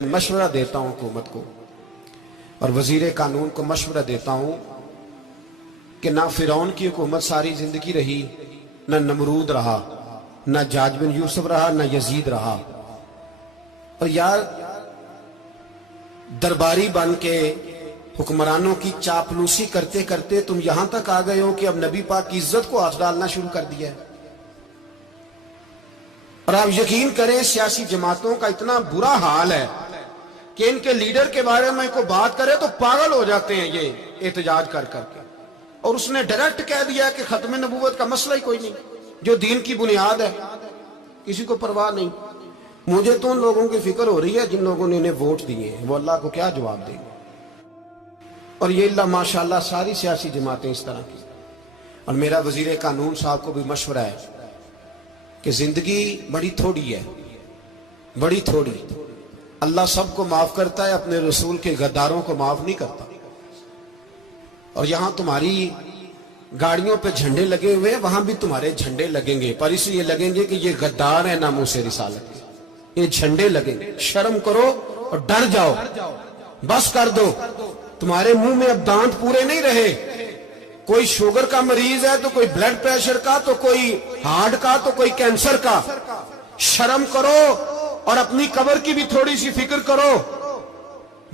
मशवरा देता हूं हुकूमत को और वजीर कानून को मशवरा देता हूं कि ना फिरौन की हुकूमत सारी जिंदगी रही, ना नमरूद रहा, ना जाज बिन यूसुफ रहा, ना यजीद रहा। और यार दरबारी बन के हुक्मरानों की चापलूसी करते करते तुम यहां तक आ गए हो कि अब नबी पाक की इज्जत को हाथ डालना शुरू कर दिया है। और आप यकीन करें सियासी जमातों का इतना बुरा हाल है कि इनके लीडर के बारे में कोई बात करे तो पागल हो जाते हैं ये एहतजाज कर करके। और उसने डायरेक्ट कह दिया कि खत्म नबूवत का मसला ही कोई नहीं, जो दीन की बुनियाद है, किसी को परवाह नहीं। मुझे तो उन लोगों की फिक्र हो रही है जिन लोगों ने इन्हें वोट दिए हैं, वो अल्लाह को क्या जवाब देंगे। और ये अल्लाह माशाल्लाह सारी सियासी जमातें इस तरह की। और मेरा वजीर कानून साहब को भी मशवरा है कि जिंदगी बड़ी थोड़ी है, बड़ी थोड़ी। अल्लाह सबको माफ करता है, अपने रसूल के गद्दारों को माफ नहीं करता। और यहां तुम्हारी गाड़ियों पे झंडे लगे हुए हैं, वहां भी तुम्हारे झंडे लगेंगे, पर इसलिए लगेंगे कि ये गद्दार है नामूसे रिसालत के। ये झंडे लगेंगे। शर्म करो और डर जाओ, बस कर दो। तुम्हारे मुंह में अब दांत पूरे नहीं रहे। कोई शुगर का मरीज है तो कोई ब्लड प्रेशर का, तो कोई हार्ट का, तो कोई कैंसर का। शर्म करो और अपनी कब्र की भी थोड़ी सी फिक्र करो।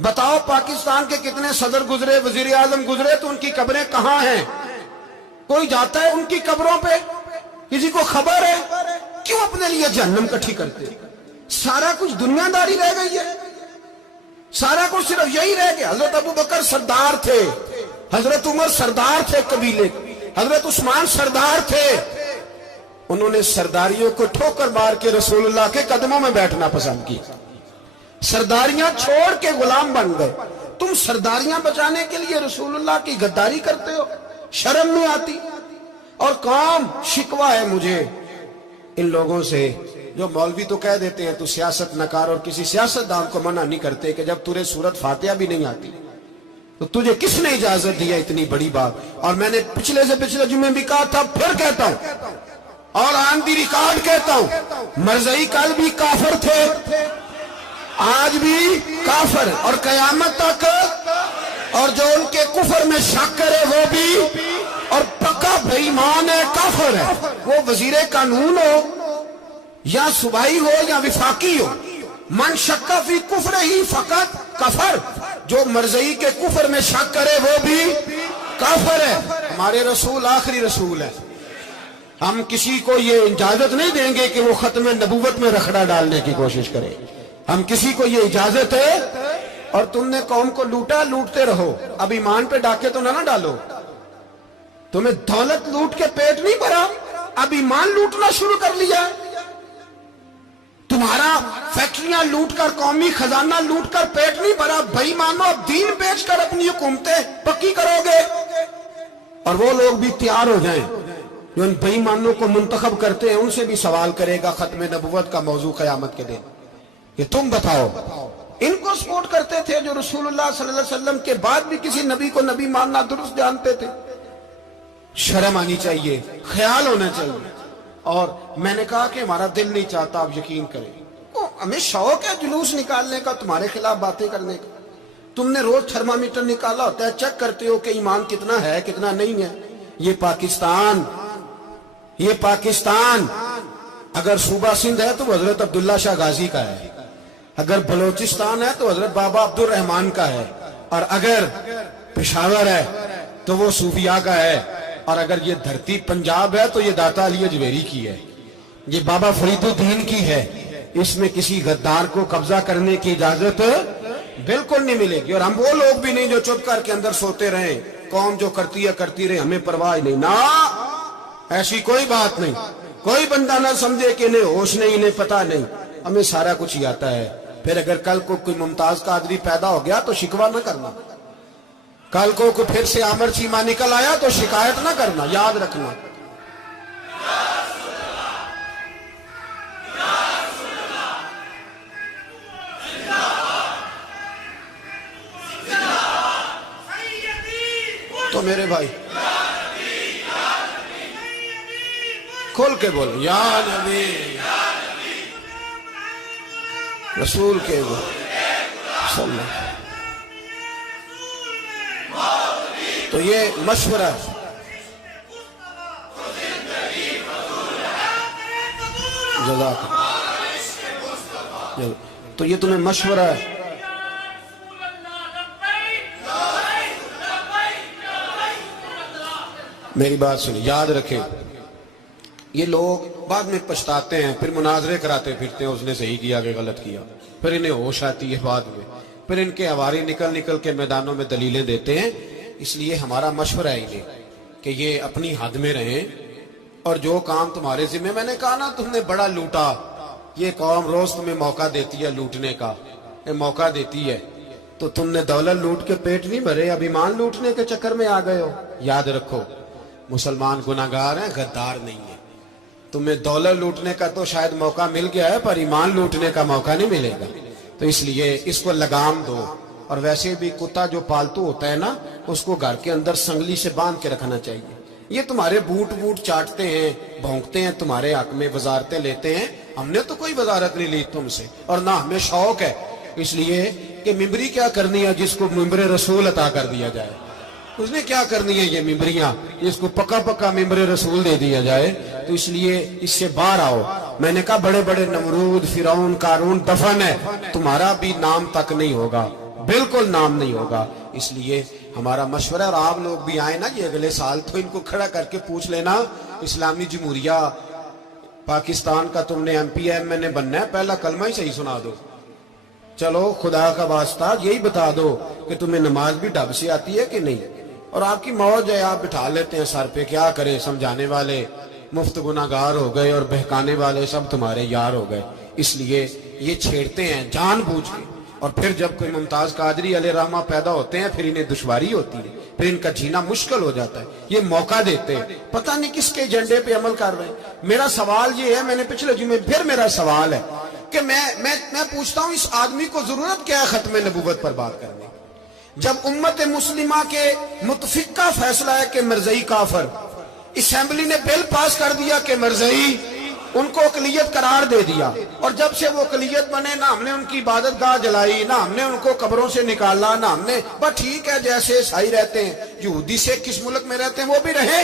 बताओ पाकिस्तान के कितने सदर गुजरे, वजीर आजम गुजरे, तो उनकी कब्रें कहां हैं? कोई जाता है उनकी कब्रों पे? किसी को खबर है? क्यों अपने लिए जहन्नम इकट्ठी करते? सारा कुछ दुनियादारी रह गई है, सारा कुछ सिर्फ यही रह गया। हजरत अबू बकर सरदार थे, हजरत उमर सरदार थे कबीले, हजरत उस्मान सरदार थे। उन्होंने सरदारियों को ठोकर मार के रसूलुल्लाह के कदमों में बैठना पसंद किया। सरदारियां छोड़ के गुलाम बन गए। तुम सरदारियां बचाने के लिए रसूलुल्लाह की गद्दारी करते हो, शर्म नहीं आती। और कौम शिकवा है मुझे इन लोगों से जो मौलवी तो कह देते हैं तू सियासत नकार, और किसी सियासतदान को मना नहीं करते कि जब तुझे सूरत फातिहा भी नहीं आती तो तुझे किसने इजाजत दिया इतनी बड़ी बात। और मैंने पिछले से पिछले जुम्मे भी कहा था, फिर कहता हूं और ऑन दी रिकॉर्ड कहता हूं, मरज़ई कल भी काफिर थे, आज भी काफिर और कयामत तक। और जो उनके कुफर में शक करे वो भी, और पक्का बेईमान है, काफिर है। वो वजीर कानून हो या सुबाई हो या विफाकी हो, मन शक्का फी कुफर ही फकत कफर। जो मरज़ई के कुफर में शक करे वो भी काफिर है। हमारे रसूल आखिरी रसूल है। हम किसी को ये इजाजत नहीं देंगे कि वो खत्म नबूवत में रखड़ा डालने की कोशिश करे। हम किसी को ये इजाजत है। और तुमने कौम को लूटा, लूटते रहो, अब ईमान पे डाके तो ना डालो। तुम्हें दौलत लूट के पेट नहीं भरा, अब ईमान लूटना शुरू कर लिया। तुम्हारा फैक्ट्रियां लूटकर, कौमी खजाना लूटकर पेट नहीं भरा। भाई मानो अब दीन बेचकर अपनी हुकूमतें पक्की करोगे। और वो लोग भी तैयार हो जाएं जो इन बेईमानों को मुंतखब करते हैं, उनसे भी सवाल करेगा खत्म नबुव्वत का मौजू क़यामत के दिन कि तुम बताओ। इनको सपोर्ट करते थे जो रसूलुल्लाह सल्लल्लाहु अलैहि वसल्लम के बाद भी किसी नबी को नबी मानना दुरुस्त जानते थे। शर्म आनी चाहिए, ख्याल होना चाहिए। और मैंने कहा कि हमारा दिल नहीं चाहता, आप यकीन करें। हमें शौक है जुलूस निकालने का, तुम्हारे खिलाफ बातें करने का। तुमने रोज थर्मामीटर निकाला होता है, चेक करते हो कि ईमान कितना है कितना नहीं है। ये पाकिस्तान अगर सूबा सिंध है तो हजरत अब्दुल्ला शाह गाजी का है, अगर बलोचिस्तान है तो हजरत बाबा अब्दुल रहमान का है, और अगर पेशावर है तो वो सूफिया का है, और अगर ये धरती पंजाब है तो ये दाता अली अजमेरी की है, ये बाबा फरीदुद्दीन की है। इसमें किसी गद्दार को कब्जा करने की इजाजत बिल्कुल नहीं मिलेगी। और हम वो लोग भी नहीं जो चुप करके अंदर सोते रहे, कौम जो करती है करती रहे, हमें परवाह नहीं। ना, ऐसी कोई बात नहीं। कोई बंदा ना समझे कि इन्हें होश नहीं, इन्हें पता नहीं, हमें सारा कुछ ही आता है। फिर अगर कल को कोई मुमताज कादरी पैदा हो गया तो शिकवा ना करना। कल को कोई फिर से आमर चीमा निकल आया तो शिकायत ना करना, याद रखना। तो मेरे भाई खोल के बोलो, या नबी रसूल के वो تو یہ مشورہ ہے. جزاک اللہ. تو یہ تمہیں مشورہ ہے. میری بات سنیں، یاد رکھیں، یہ لوگ بعد میں پچھتاتے ہیں، پھر مناظرے کراتے پھرتے ہیں اس نے صحیح کیا کہ غلط کیا، پھر انہیں ہوش آتی ہے بعد میں، پھر ان کے ہواری نکل کے میدانوں میں دلیلیں دیتے ہیں. اس لیے ہمارا مشورہ ہے انہیں کہ یہ اپنی حد میں رہیں، اور جو کام تمہارے ذمہ، میں نے کہا نا تم نے بڑا لوٹا، یہ قوم روز تمہیں موقع دیتی ہے لوٹنے کا، یہ موقع دیتی ہے، تو تم نے دولت لوٹ کے پیٹ نہیں بھرے، اب ایمان لوٹنے کے چکر میں آ گئے ہو. یاد رکھو، مسلمان گناہگار ہیں، غدار نہیں ہیں. تمہیں دولت لوٹنے کا تو شاید موقع مل گیا ہے، پر ایمان لوٹنے کا موقع نہیں ملے گا. تو اس لیے اس کو لگام دو. اور ویسے بھی کتا جو پالتو ہوتا ہے نا، اس کو گھر کے اندر سنگلی سے باندھ کے رکھنا چاہیے. یہ تمہارے بوٹ چاٹتے ہیں، بھونکتے ہیں، تمہارے حق میں وزارتیں لیتے ہیں. ہم نے تو کوئی وزارت نہیں لی تم سے، اور نہ ہمیں شوق ہے. اس لیے کہ ممبری کیا کرنی ہے جس کو ممبر رسول عطا کر دیا جائے؟ اس نے کیا کرنی ہے یہ ممبریاں جس کو پکا ممبر رسول دے دیا جائے؟ تو اس لیے اس سے باہر آؤ. میں نے کہا بڑے بڑے نمرود، فرعون، قارون دفن ہے، تمہارا بھی نام تک نہیں ہوگا، بالکل نام نہیں ہوگا. اس لیے ہمارا مشورہ، اور آپ لوگ بھی آئیں نا یہ اگلے سال، تو ان کو کھڑا کر کے پوچھ لینا، اسلامی جمہوریہ پاکستان کا تم نے MPM نے بننا ہے، پہلا کلمہ ہی صحیح سنا دو. چلو خدا کا واسطہ یہی بتا دو کہ تمہیں نماز بھی ڈھب سے آتی ہے کہ نہیں. اور آپ کی موج ہے، آپ بٹھا لیتے ہیں سر پہ، کیا کریں، سمجھانے والے مفت گناہگار ہو گئے اور بہکانے والے سب تمہارے یار ہو گئے. اس لیے یہ چھیڑتے ہیں جان بوجھ کے. اور پھر جب کوئی ممتاز قادری علیہ رحمہ پیدا ہوتے ہیں، پھر انہیں دشواری ہوتی ہے، پھر ان کا جینا مشکل ہو جاتا ہے. یہ موقع دیتے ہیں، پتہ نہیں کس کے ایجنڈے پہ عمل کر رہے ہیں. میرا سوال یہ ہے، میں نے پچھلے جمعے پھر میرا سوال ہے کہ میں پوچھتا ہوں، اس آدمی کو ضرورت کیا ہے ختم نبوت پر بات کرنے؟ جب امت مسلمہ کے متفق کا فیصلہ ہے کہ مرزائی کافر، اسمبلی نے بل پاس کر دیا کہ مرزائی، ان کو اقلیت قرار دے دیا، اور جب سے وہ اقلیت بنے، نہ ہم نے ان کی عبادت گاہ جلائی، نہ ہم نے ان کو قبروں سے نکالا، نہ ہم نے، بس ٹھیک ہے جیسے عیسائی رہتے ہیں، یہودی سے کس ملک میں رہتے ہیں وہ بھی رہے،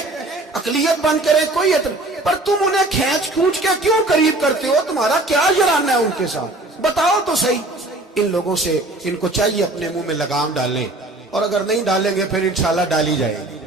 اقلیت بن کے رہے، کوئی اعتراض. پر تم انہیں کھینچ کے کیوں قریب کرتے ہو؟ تمہارا کیا جرانہ ہے ان کے ساتھ؟ بتاؤ تو صحیح. ان لوگوں سے ان کو چاہیے اپنے منہ میں لگام ڈالیں، اور اگر نہیں ڈالیں گے پھر انشاءاللہ ڈالی جائے گی.